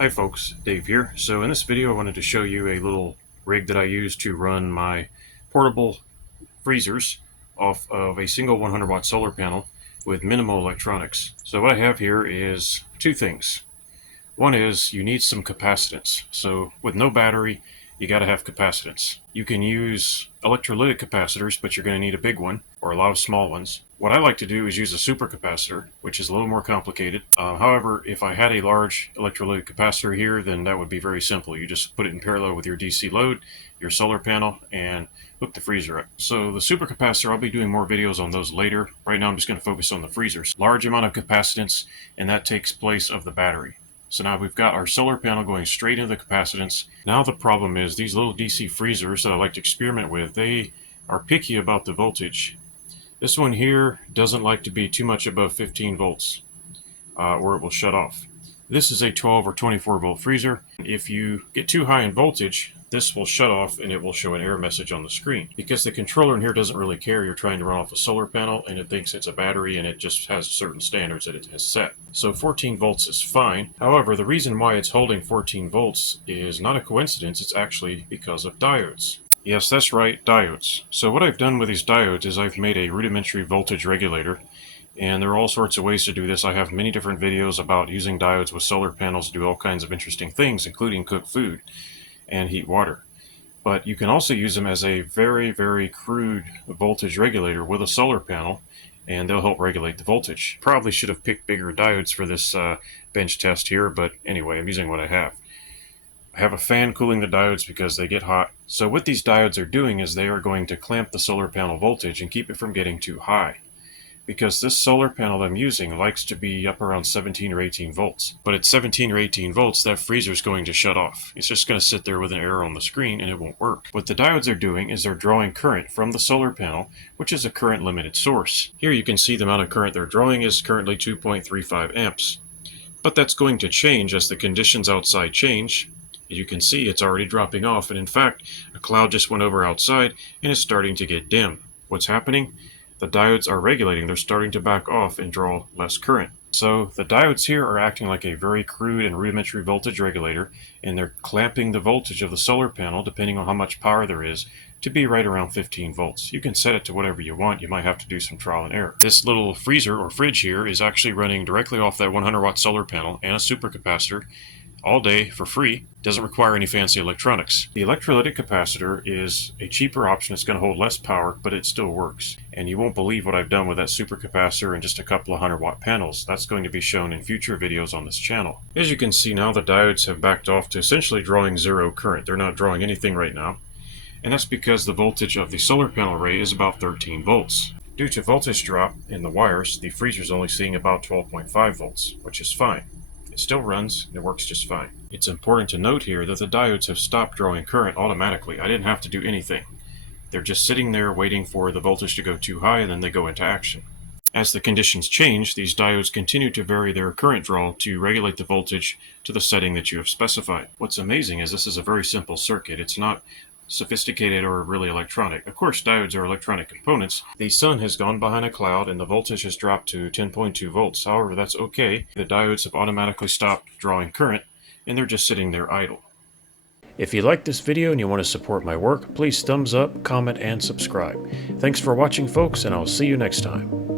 Hi folks, Dave here. So in this video I wanted to show you a little rig that I use to run my portable freezers off of a single 100 watt solar panel with minimal electronics. So what I have here is two things. One is you need some capacitance. So with no battery, you got to have capacitance. You can use electrolytic capacitors, but you're going to need a big one or a lot of small ones. What I like to do is use a supercapacitor, which is a little more complicated. However, if I had a large electrolytic capacitor here, then that would be very simple. You just put it in parallel with your DC load, your solar panel, and hook the freezer up. So the supercapacitor, I'll be doing more videos on those later. Right now I'm just going to focus on the freezers. Large amount of capacitance, and that takes place of the battery. So now we've got our solar panel going straight into the capacitance. Now the problem is these little DC freezers that I like to experiment with, they are picky about the voltage. This one here doesn't like to be too much above 15 volts or it will shut off. This is a 12 or 24 volt freezer. If you get too high in voltage, this will shut off and it will show an error message on the screen. Because the controller in here doesn't really care, you're trying to run off a solar panel and it thinks it's a battery and it just has certain standards that it has set. So 14 volts is fine. However, the reason why it's holding 14 volts is not a coincidence, it's actually because of diodes. Yes, that's right, diodes. So what I've done with these diodes is I've made a rudimentary voltage regulator. And there are all sorts of ways to do this. I have many different videos about using diodes with solar panels to do all kinds of interesting things, including cook food and heat water. But you can also use them as a very, very crude voltage regulator with a solar panel, and they'll help regulate the voltage. Probably should have picked bigger diodes for this bench test here, but anyway, I'm using what I have. I have a fan cooling the diodes because they get hot. So what these diodes are doing is they are going to clamp the solar panel voltage and keep it from getting too high. Because this solar panel I'm using likes to be up around 17 or 18 volts. But at 17 or 18 volts, that freezer is going to shut off. It's just going to sit there with an error on the screen and it won't work. What the diodes are doing is they're drawing current from the solar panel, which is a current limited source. Here you can see the amount of current they're drawing is currently 2.35 amps. But that's going to change as the conditions outside change. As you can see, it's already dropping off, and in fact, a cloud just went over outside and it's starting to get dim. What's happening? The diodes are regulating. They're starting to back off and draw less current. So the diodes here are acting like a very crude and rudimentary voltage regulator, and they're clamping the voltage of the solar panel, depending on how much power there is, to be right around 15 volts. You can set it to whatever you want. You might have to do some trial and error. This little freezer or fridge here is actually running directly off that 100 watt solar panel and a supercapacitor all day for free. Doesn't require any fancy electronics. The electrolytic capacitor is a cheaper option. It's going to hold less power, but it still works. And you won't believe what I've done with that supercapacitor and just a couple of 100 watt panels. That's going to be shown in future videos on this channel. As you can see now, the diodes have backed off to essentially drawing zero current. They're not drawing anything right now. And that's because the voltage of the solar panel array is about 13 volts. Due to voltage drop in the wires, the freezer is only seeing about 12.5 volts, which is fine. It still runs and it works just fine. It's important to note here that the diodes have stopped drawing current automatically. I didn't have to do anything. They're just sitting there waiting for the voltage to go too high and then they go into action. As the conditions change, these diodes continue to vary their current draw to regulate the voltage to the setting that you have specified. What's amazing is this is a very simple circuit. It's not sophisticated or really electronic. Of course, diodes are electronic components. The sun has gone behind a cloud and the voltage has dropped to 10.2 volts. However, that's okay. The diodes have automatically stopped drawing current and they're just sitting there idle. If you like this video and you want to support my work, please thumbs up, comment, and subscribe. Thanks for watching, folks, and I'll see you next time.